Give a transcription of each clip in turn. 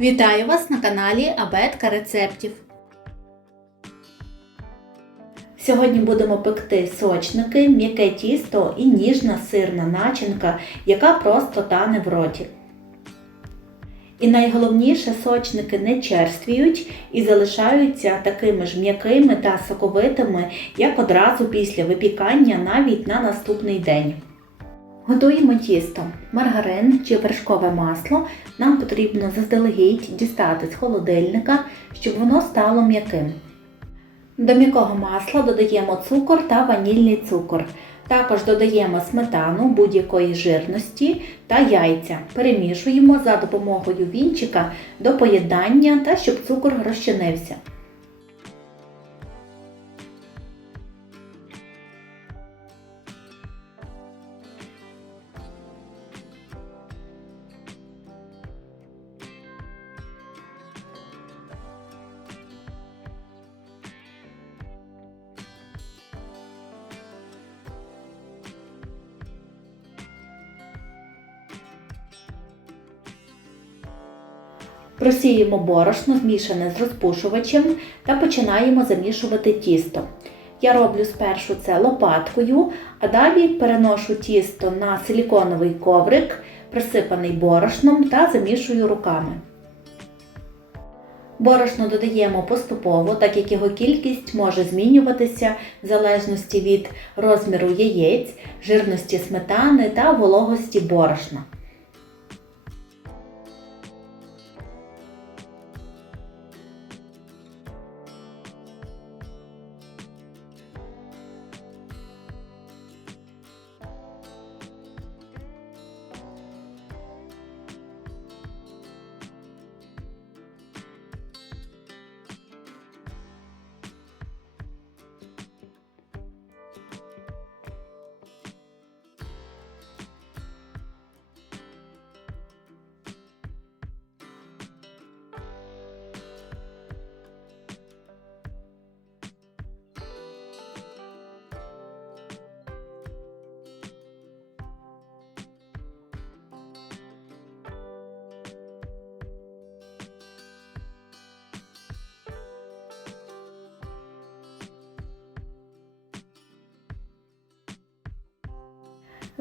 Вітаю вас на каналі Абетка рецептів. Сьогодні будемо пекти сочники, м'яке тісто і ніжна сирна начинка, яка просто тане в роті. І найголовніше сочники не черствіють і залишаються такими ж м'якими та соковитими, як одразу після випікання навіть на наступний день. Готуємо тісто. Маргарин чи вершкове масло нам потрібно заздалегідь дістати з холодильника, щоб воно стало м'яким. До м'якого масла додаємо цукор та ванільний цукор. Також додаємо сметану будь-якої жирності та яйця. Перемішуємо за допомогою вінчика до поєднання та щоб цукор розчинився. Просіємо борошно, змішане з розпушувачем та починаємо замішувати тісто. Я роблю спершу це лопаткою, а далі переношу тісто на силіконовий коврик, присипаний борошном та замішую руками. Борошно додаємо поступово, так як його кількість може змінюватися в залежності від розміру яєць, жирності сметани та вологості борошна.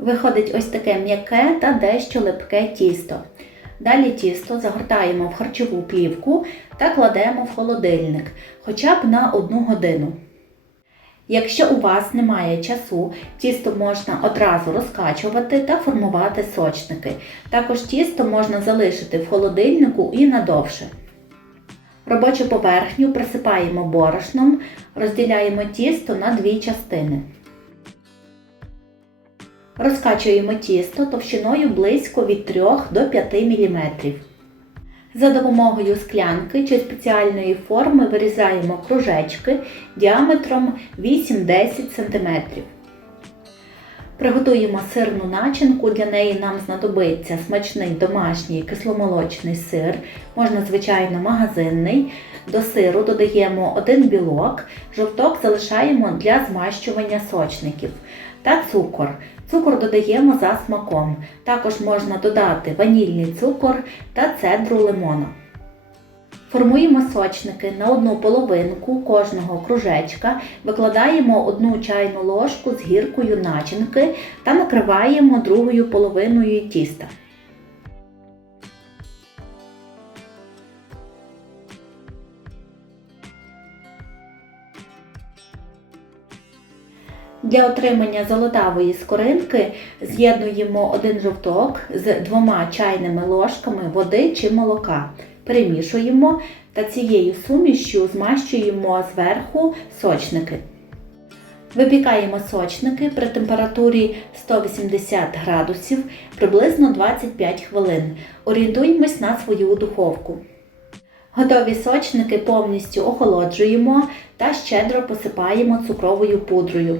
Виходить ось таке м'яке та дещо липке тісто. Далі тісто загортаємо в харчову плівку та кладемо в холодильник хоча б на 1 годину. Якщо у вас немає часу, тісто можна одразу розкачувати та формувати сочники. Також тісто можна залишити в холодильнику і надовше. Робочу поверхню присипаємо борошном, розділяємо тісто на дві частини. Розкачуємо тісто товщиною близько від 3 до 5 мм. За допомогою склянки чи спеціальної форми вирізаємо кружечки діаметром 8-10 см. Приготуємо сирну начинку, для неї нам знадобиться смачний домашній кисломолочний сир, можна, звичайно, магазинний. До сиру додаємо один білок, жовток залишаємо для змащування сочників та цукор. Цукор додаємо за смаком. Також можна додати ванільний цукор та цедру лимона. Формуємо сочники на одну половинку кожного кружечка, викладаємо одну чайну ложку з гіркою начинки та накриваємо другою половиною тіста. Для отримання золотавої скоринки з'єднуємо один жовток з двома чайними ложками води чи молока. Перемішуємо та цією сумішю змащуємо зверху сочники. Випікаємо сочники при температурі 180 градусів приблизно 25 хвилин. Орієнтуємось на свою духовку. Готові сочники повністю охолоджуємо та щедро посипаємо цукровою пудрою.